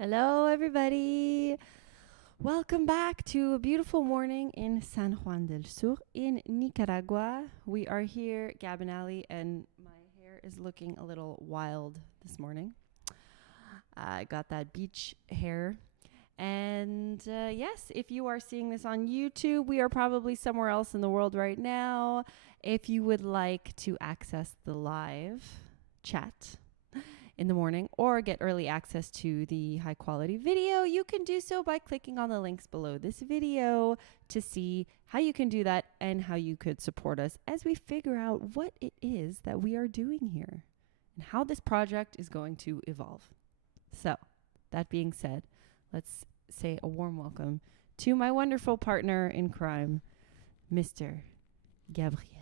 Hello, everybody. Welcome back to a beautiful morning in San Juan del Sur in Nicaragua. We are here, Gab and Ali, and my hair is looking a little wild this morning. I got that beach hair. And yes, if you are seeing this on YouTube, we are probably somewhere else in the world right now. If you would like to access the live chat in the morning or get early access to the high quality video, you can do so by clicking on the links below this video to see how you can do that and how you could support us as we figure out what it is that we are doing here and how this project is going to evolve. So, that being said, let's say a warm welcome to my wonderful partner in crime, Mr. Gabriel.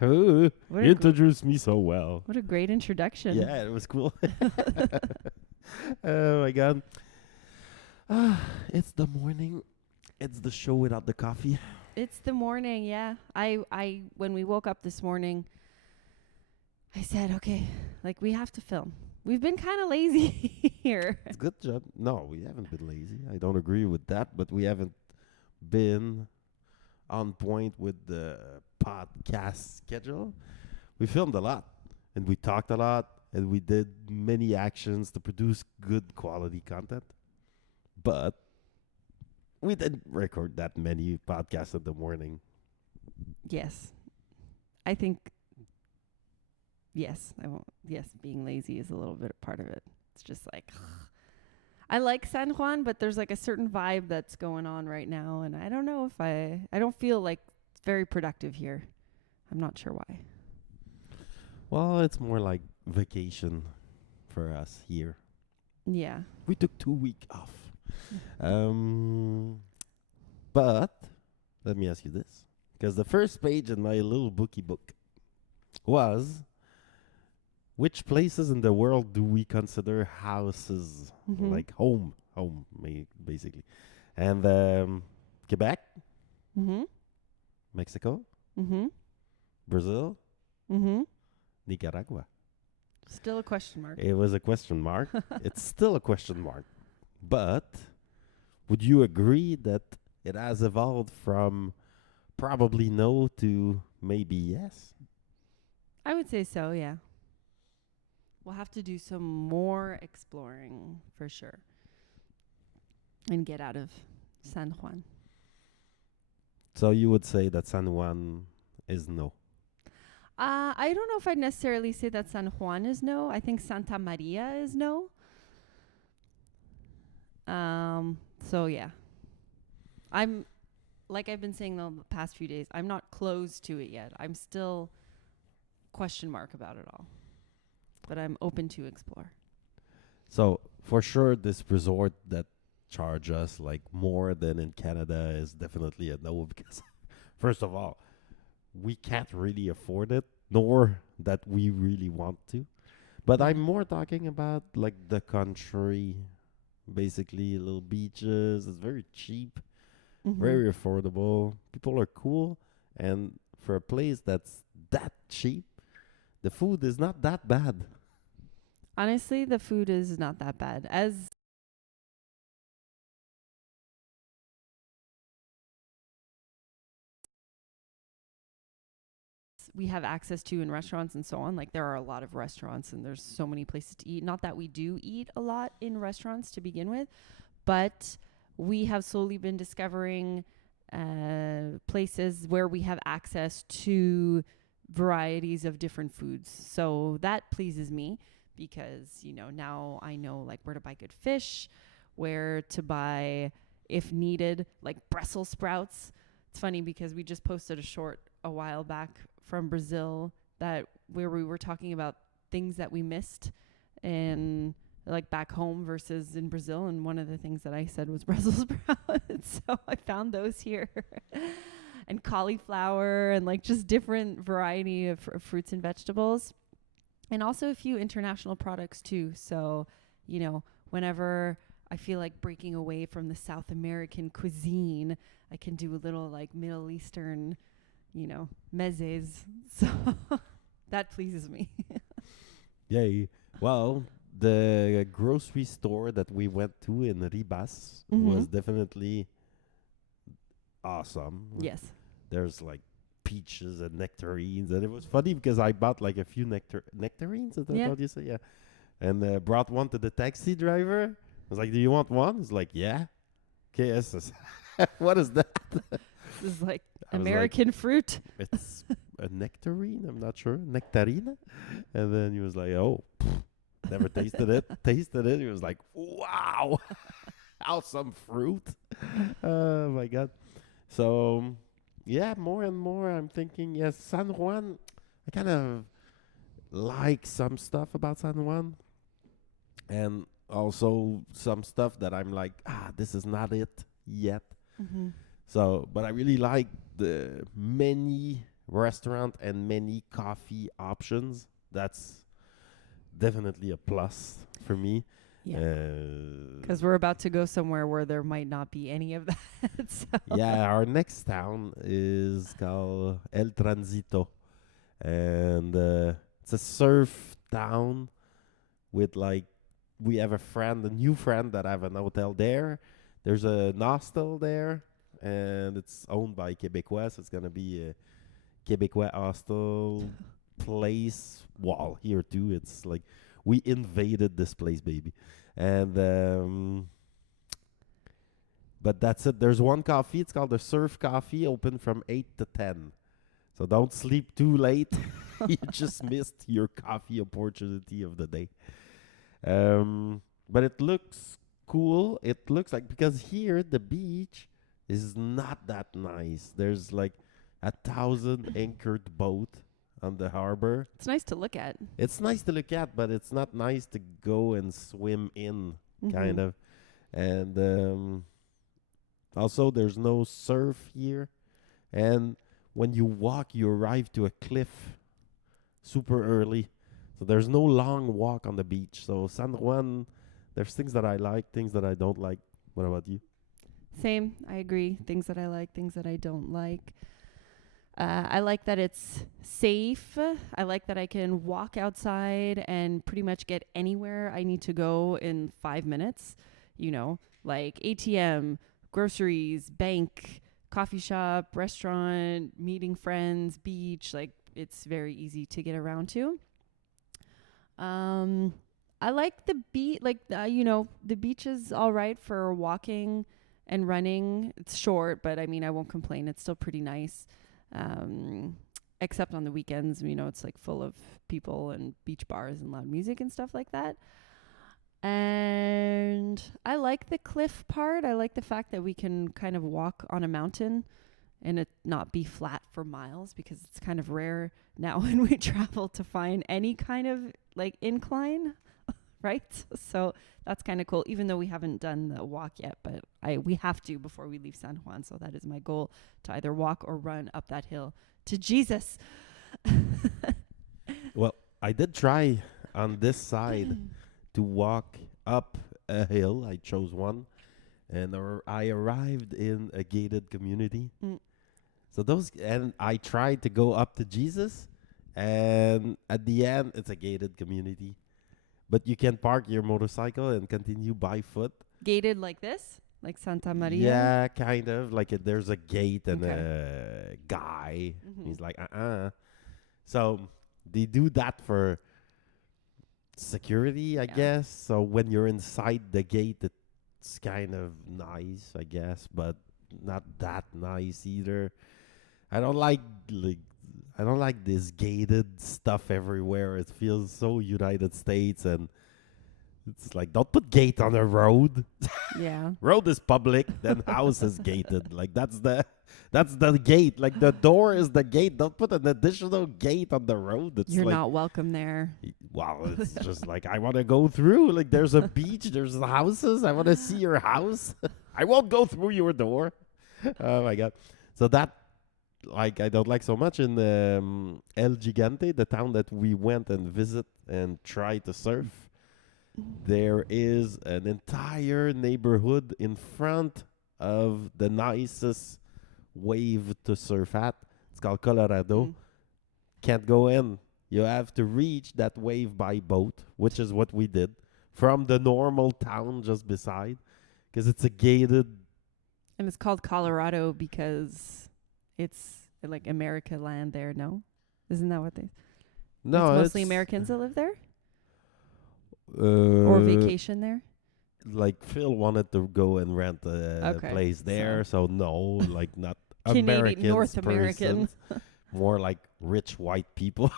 You What introduced me so well. What a great introduction. Yeah, it was cool. Oh my god. It's the morning. It's the show without the coffee. It's the morning, yeah. I when we woke up this morning, I said, okay, like we have to film. We've been kind of lazy here. It's good job. No, we haven't been lazy. I don't agree with that, but we haven't been on point with the podcast schedule. We filmed a lot and we talked a lot and we did many actions to produce good quality content. But we didn't record that many podcasts in the morning. Yes. I think yes, being lazy is a little bit a part of it. It's just like I like San Juan, but there's like a certain vibe that's going on right now, and I don't know if I don't feel like it's very productive here. I'm not sure why. Well, it's more like vacation for us here. Yeah. We took 2 weeks off. But let me ask you this. Because the first page in my little bookie book was, which places in the world do we consider houses? Like home, basically. And Quebec, Mhm. Mexico, Mhm. Brazil, Mhm. Nicaragua. Still a question mark. It was a question mark. It's still a question mark. But would you agree that it has evolved from probably no to maybe yes? I would say so, yeah. We'll have to do some more exploring for sure. And get out of San Juan. So you would say that San Juan is no. I don't know if I'd necessarily say that San Juan is no. I think Santa Maria is no. So yeah. I'm like I've been saying the past few days, I'm not close to it yet. I'm still question mark about it all. But I'm open to explore. So for sure, this resort that charge us like more than in Canada is definitely a no because first of all, we can't really afford it, nor that we really want to. But I'm more talking about like the country, basically little beaches. It's very cheap, very affordable. People are cool, and for a place that's that cheap, the food is not that bad. Honestly, the food is not that bad. As we have access to in restaurants and so on, like there are a lot of restaurants and there's so many places to eat. Not that we do eat a lot in restaurants to begin with, but we have slowly been discovering places where we have access to varieties of different foods. So that pleases me because, you know, now I know like where to buy good fish, where to buy, if needed, like Brussels sprouts. It's funny because we just posted a short a while back from Brazil that where we were talking about things that we missed and like back home versus in Brazil, and one of the things that I said was Brussels sprouts. So I found those here. And cauliflower and like just different variety of fruits and vegetables, and also a few international products too. So, you know, whenever I feel like breaking away from the South American cuisine, I can do a little like Middle Eastern, you know, mezes. So that pleases me. Yay. Well, the grocery store that we went to in Ribas was definitely awesome. Yes. There's like peaches and nectarines, and it was funny because I bought like a few nectarines. Is that Yeah. what you say? Yeah. And brought one to the taxi driver. I was like, "Do you want one?" He's like, "Yeah." Okay, yes. What is that? This is like I was American fruit. It's a nectarine. I'm not sure. Nectarine. And then he was like, "Oh, never tasted it." Tasted it. He was like, "Wow, awesome fruit." Oh my god. So yeah, more and more I'm thinking, yes, San Juan. I kind of like some stuff about San Juan, and also some stuff that I'm like, this is not it yet. Mm-hmm. So, but I really like the many restaurant and many coffee options. That's definitely a plus for me. Yeah. Because we're about to go somewhere where there might not be any of that. So. Yeah, our next town is called El Transito, and it's a surf town with like we have a new friend that have an hotel there. There's a hostel there, and it's owned by Québécois. So it's gonna be a Québécois hostel place. Well, here too, it's like we invaded this place, baby, and but that's it. There's one coffee. It's called the Surf Coffee, open from 8 to 10. So don't sleep too late. You just missed your coffee opportunity of the day. But it looks cool. It looks like, because here the beach is not that nice. There's like 1,000 anchored boat on the harbor. It's nice to look at. It's nice to look at, but it's not nice to go and swim in, kind of. And also, there's no surf here. And when you walk, you arrive to a cliff super early. So there's no long walk on the beach. So San Juan, there's things that I like, things that I don't like. What about you? Same. I agree. Things that I like, things that I don't like. I like that it's safe. I like that I can walk outside and pretty much get anywhere I need to go in 5 minutes. You know, like ATM, groceries, bank, coffee shop, restaurant, meeting friends, beach. Like, it's very easy to get around to. I like the beach. Like, the beach is all right for walking and running. It's short, but I mean, I won't complain. It's still pretty nice. Except on the weekends, it's like full of people and beach bars and loud music and stuff like that. And I like the cliff part. I like the fact that we can kind of walk on a mountain and it not be flat for miles, because it's kind of rare now when we travel to find any kind of like incline, right? So that's kind of cool, even though we haven't done the walk yet, but we have to before we leave San Juan. So that is my goal, to either walk or run up that hill to Jesus. Well, I did try on this side to walk up a hill. I chose one, and I arrived in a gated community. So and I tried to go up to Jesus, and at the end, it's a gated community. But you can park your motorcycle and continue by foot. Gated like this? Like Santa Maria? Yeah, kind of. Like there's a gate and a guy. He's like, So they do that for security, I guess. So when you're inside the gate, it's kind of nice, I guess, but not that nice either. I don't like this gated stuff everywhere. It feels so United States, and it's like, don't put gate on a road. Yeah. Road is public, then house is gated. Like that's the gate. Like the door is the gate. Don't put an additional gate on the road. It's You're like, not welcome there. Wow, it's just like, I want to go through. Like there's a beach, there's houses. I want to see your house. I won't go through your door. Oh my god. So that, like, I don't like so much in El Gigante, the town that we went and visit and try to surf. There is an entire neighborhood in front of the nicest wave to surf at. It's called Colorado. Can't go in. You have to reach that wave by boat, which is what we did. from the normal town just beside, because it's a gated. And it's called Colorado because it's like America land there, no? Isn't that what they... No, it's mostly Americans that live there? Or vacation there? Like Phil wanted to go and rent a Okay, place there, so no, like not Canadian, Americans, North American. persons, more like rich white people,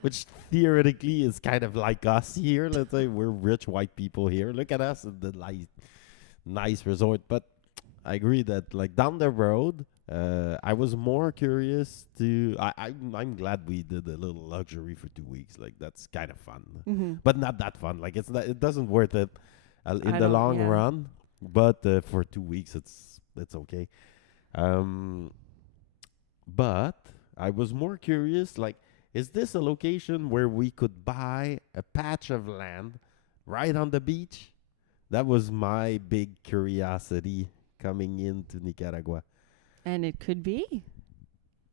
which theoretically is kind of like us here. Let's say we're rich white people here. Look at us in the nice resort. But I agree that like down the road, I was more curious to. I'm glad we did a little luxury for 2 weeks. Like that's kind of fun, Mm-hmm. but not that fun. Like it doesn't worth it in I the don't- long yeah. run. But for 2 weeks, it's okay. But I was more curious. Like, is this a location where we could buy a patch of land right on the beach? That was my big curiosity coming into Nicaragua. And it could be.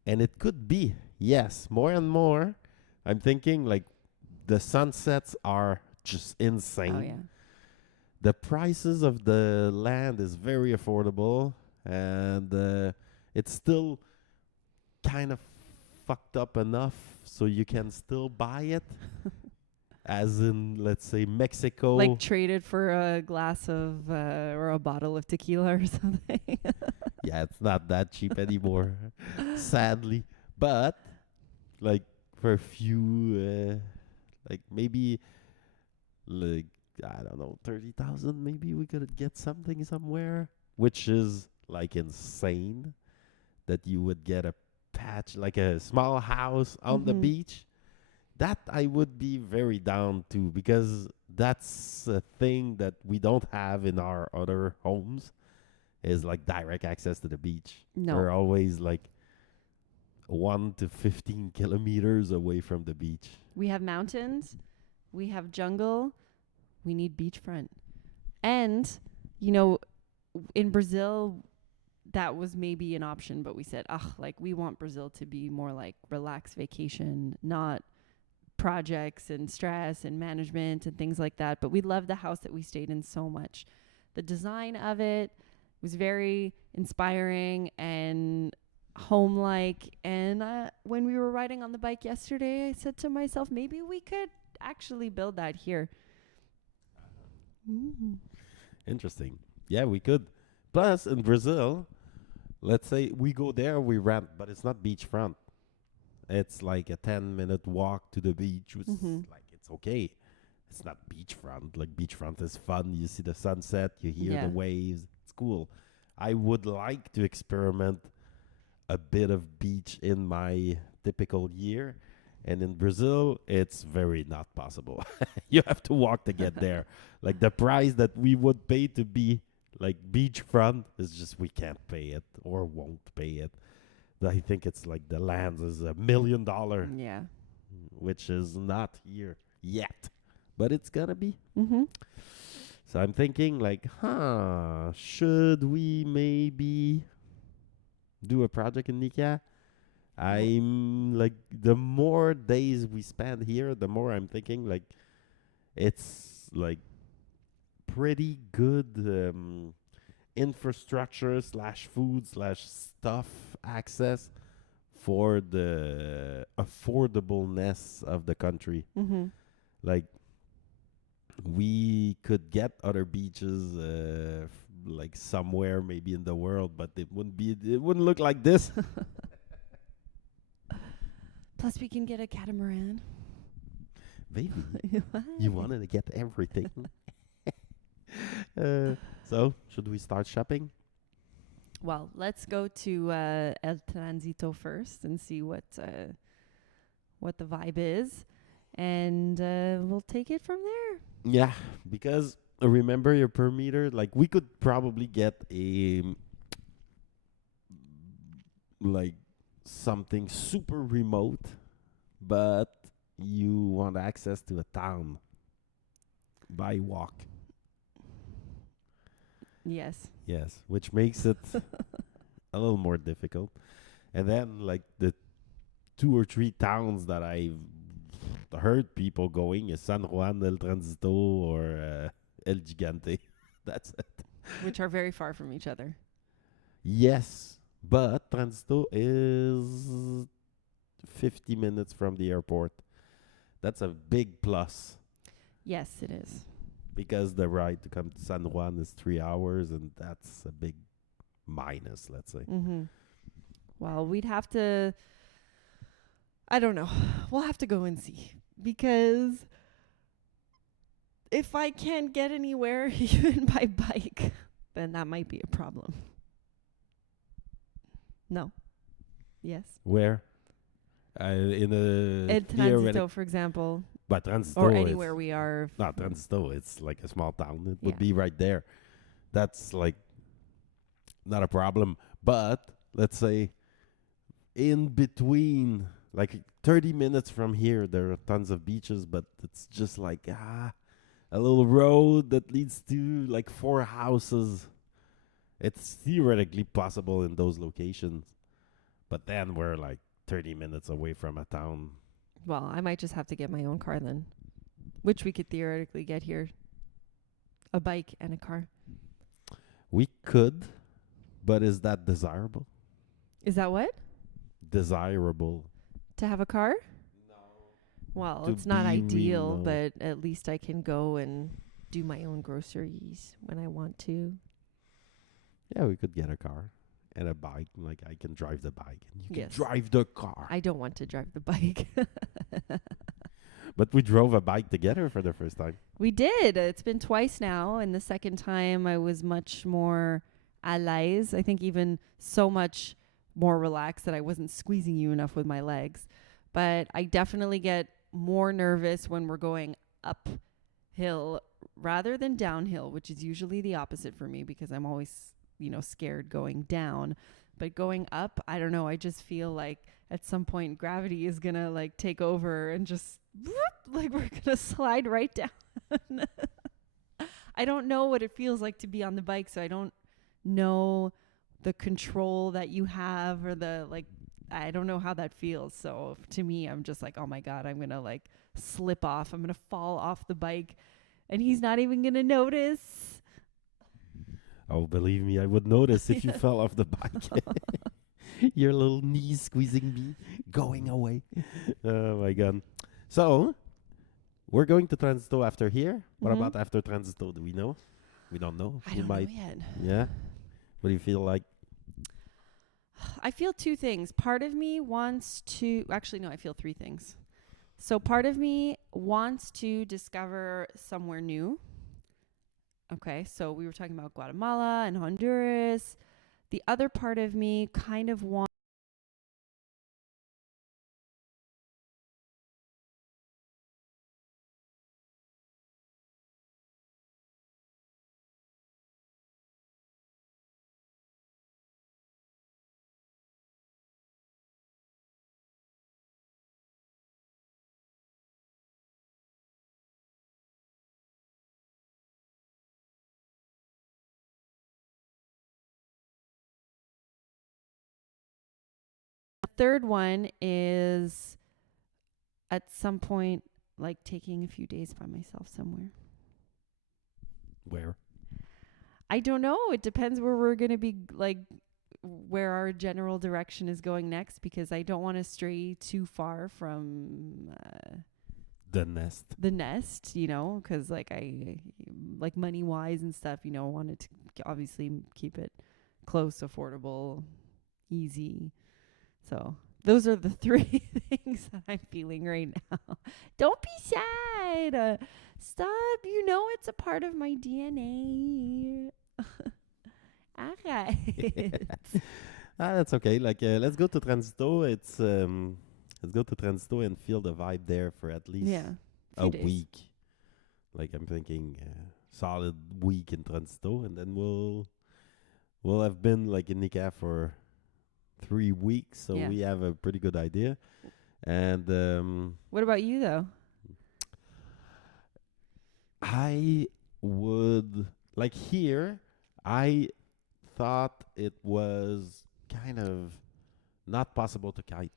And it could be, yes, more and more. I'm thinking like the sunsets are just insane. Oh, yeah. The prices of the land is very affordable, and it's still kind of fucked up enough so you can still buy it. As in, let's say Mexico. Like traded for a glass of or a bottle of tequila or something. Yeah, it's not that cheap anymore, sadly. But like for a few, like maybe, like I don't know, 30,000. Maybe we could get something somewhere, which is like insane that you would get a patch, like a small house on the Mhm. beach. That I would be very down to, because that's a thing that we don't have in our other homes, is like direct access to the beach. No. We're always like 1 to 15 kilometers away from the beach. We have mountains. We have jungle. We need beachfront. And, you know, in Brazil, that was maybe an option, but we said, like we want Brazil to be more like relaxed vacation, not projects and stress and management and things like that. But we loved the house that we stayed in so much. The design of it was very inspiring and home-like. And when we were riding on the bike yesterday, I said to myself, maybe we could actually build that here. Interesting. Yeah, we could. Plus, in Brazil, let's say we go there, we rent, but it's not beachfront. It's like a 10-minute walk to the beach, which is like, it's okay. It's not beachfront. Like, beachfront is fun. You see the sunset, you hear Yeah. the waves. It's cool. I would like to experiment a bit of beach in my typical year. And in Brazil, it's very not possible. You have to walk to get there. Like, the price that we would pay to be like beachfront is just, we can't pay it or won't pay it. I think it's like the land is $1 million, Yeah. which is not here yet, but it's gonna be. Mm-hmm. So I'm thinking like, should we maybe do a project in Nika? I'm like, the more days we spend here, the more I'm thinking like, it's like pretty good infrastructure / food / stuff access for the affordableness of the country. Mm-hmm. Like, we could get other beaches like somewhere maybe in the world, but it wouldn't look like this. Plus, we can get a catamaran. Baby, you wanted to get everything. So should we start shopping? Well, let's go to El Transito first and see what the vibe is, and we'll take it from there. Yeah, because remember your per meter, like we could probably get a like something super remote, but you want access to a town by walk. Yes. Yes, which makes it a little more difficult. And then like the 2 or 3 towns that I've heard people going is San Juan, El Transito, or El Gigante. That's it. Which are very far from each other. Yes, but Transito is 50 minutes from the airport. That's a big plus Yes, it is. because the ride to come to San Juan is 3 hours, and that's a big minus, let's say. Mm-hmm. Well, we'd have to. I don't know. We'll have to go and see, because if I can't get anywhere even by bike, then that might be a problem. No. Yes. Where? In a El Transito, for example, but Transito, or anywhere we are. not Transito. It's like a small town. It Yeah. would be right there. That's like not a problem. But let's say in between, like 30 minutes from here, there are tons of beaches, but it's just like a little road that leads to like 4 houses. It's theoretically possible in those locations, but then we're like 30 minutes away from a town. Well, I might just have to get my own car then, which we could theoretically get here. A bike and a car. We could, but is that desirable? Is that what? Desirable. To have a car? No. Well, To it's not be ideal, real. but at least I can go and do my own groceries when I want to. Yeah, we could get a car and a bike. Like I can drive the bike and you Yes. can drive the car. I don't want to drive the bike. But we drove a bike together for the first time. We did. It's been twice now, and the second time I was much more à l'aise. I think even so much more relaxed that I wasn't squeezing you enough with my legs. But I definitely get more nervous when we're going uphill rather than downhill, which is usually the opposite for me because I'm always, scared going down. But going up, I don't know, I just feel like at some point gravity is going to like take over and just like we're going to slide right down. I don't know what it feels like to be on the bike, so I don't know the control that you have or I don't know how that feels. So to me, I'm just like, oh my God, I'm going to like slip off. I'm going to fall off the bike and he's not even going to notice. Oh, believe me, I would notice if you fell off the bike. Your little knees squeezing me, going away. Oh my God. So, we're going to Transito after here. What Mhm. about after Transito? Do we know? We don't know. I We don't might. know yet. Yeah. What do you feel like? I feel two things. Part of me wants to, actually, no, I feel three things. So part of me wants to discover somewhere new. Okay, so we were talking about Guatemala and Honduras. The other part of me kind of wants the third one is at some point like taking a few days by myself somewhere. Where? I don't know. It depends where we're going to be, like where our general direction is going next, because I don't want to stray too far from The nest. the nest, because like I like money wise and stuff, wanted to obviously keep it close, affordable, easy. So those are the three things that I'm feeling right now. Don't be sad. Stop. It's a part of my DNA. Alright. That's okay. Like, let's go to Transito. Let's go to Transito and feel the vibe there for at least Yeah. a Few days. week. Like, I'm thinking solid week in Transito, and then we'll have been like in Nica for 3 weeks, so Yeah. we have a pretty good idea. And What about you though? I would like here. I thought it was kind of not possible to kite,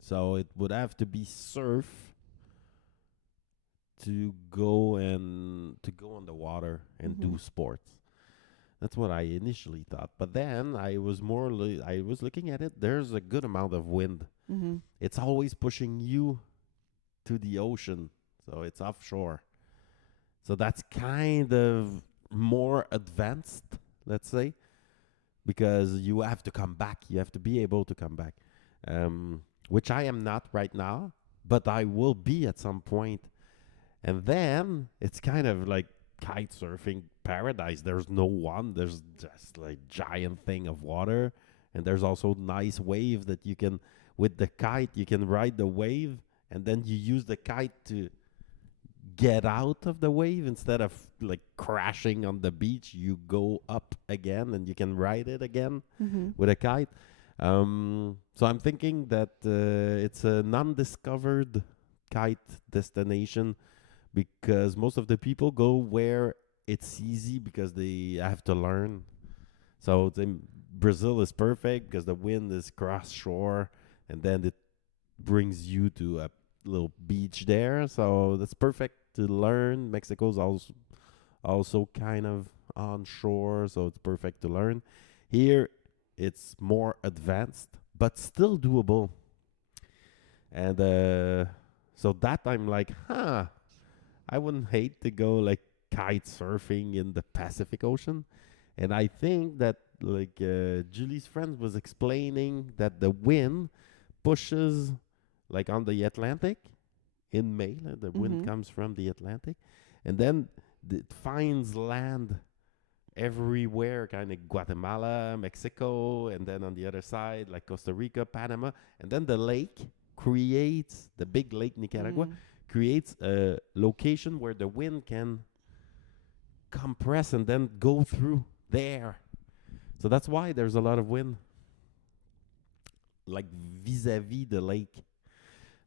so it would have to be surf to go on the water and do sports. That's what I initially thought. But then I was I was looking at it. There's a good amount of wind. Mm-hmm. It's always pushing you to the ocean. So it's offshore. So that's kind of more advanced, let's say, because you have to come back. You have to be able to come back, which I am not right now, but I will be at some point. And then it's kind of like kite surfing paradise. There's no one. There's just like giant thing of water. And there's also nice wave that you can, with the kite, you can ride the wave. And then you use the kite to get out of the wave instead of like crashing on the beach. You go up again and you can ride it again with a kite. So I'm thinking that it's a non-discovered kite destination because most of the people go where it's easy because they have to learn. So Brazil is perfect because the wind is cross shore and then it brings you to a little beach there. So that's perfect to learn. Mexico's also kind of on shore, so it's perfect to learn. Here it's more advanced, but still doable. And so that I'm like, I wouldn't hate to go like kite surfing in the Pacific Ocean. And I think that like Julie's friend was explaining that the wind pushes like on the Atlantic in May. The wind comes from the Atlantic. And then it finds land everywhere, kind of Guatemala, Mexico, and then on the other side, like Costa Rica, Panama. And then the lake creates, the big lake Nicaragua, creates a location where the wind can compress and then go through there. So that's why there's a lot of wind, like vis-a-vis the lake.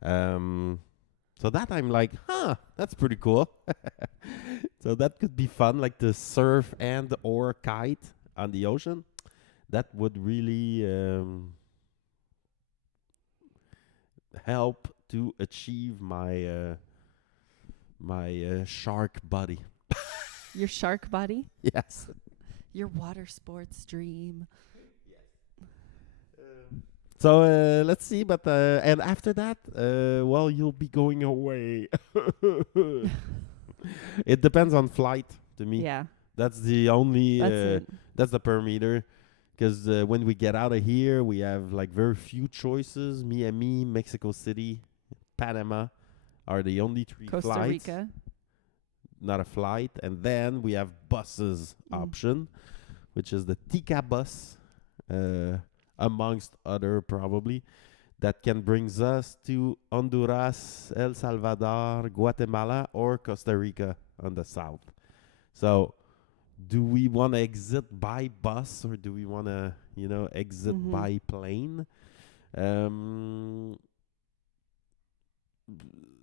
So that I'm like, that's pretty cool. So that could be fun, like to surf and or kite on the ocean. That would really help to achieve my shark body. Your shark body? Yes. Your water sports dream. So let's see, but and after that, well, you'll be going away. It depends on flight to me. Yeah. That's the only. That's the parameter, because when we get out of here, we have like very few choices. Miami, Mexico City, Panama are the only three Costa flights. Rica. Not a flight, and then we have buses option, which is the Tika bus. Amongst other probably, that can brings us to Honduras, El Salvador, Guatemala, or Costa Rica on the south. So do we want to exit by bus or do we want to, exit by plane?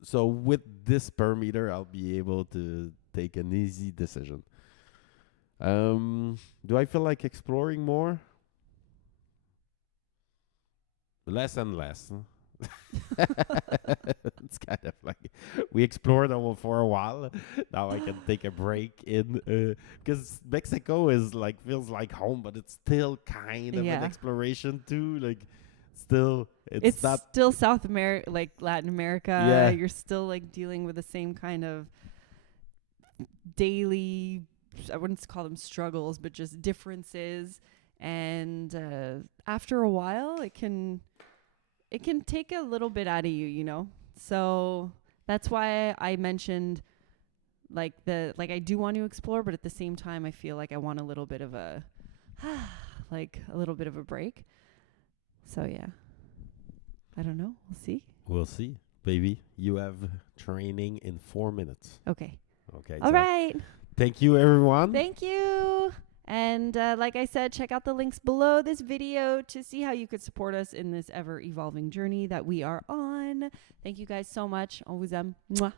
So with this parameter, I'll be able to take an easy decision. Do I feel like exploring more? Less and less. It's kind of like we explored for a while. Now I can take a break in because Mexico is like feels like home, but it's still kind of an exploration too. Like still, it's not still South America, like Latin America. Yeah. You're still like dealing with the same kind of daily, I wouldn't call them struggles, but just differences. And after a while, it can take a little bit out of you, So that's why I mentioned like I do want to explore, but at the same time, I feel like I want a little bit of a break. So yeah, I don't know. We'll see. We'll see, baby. You have training in 4 minutes. Okay. Okay. All right. Thank you, everyone. Thank you. And like I said, check out the links below this video to see how you could support us in this ever-evolving journey that we are on. Thank you guys so much. On vous aime. Mwah.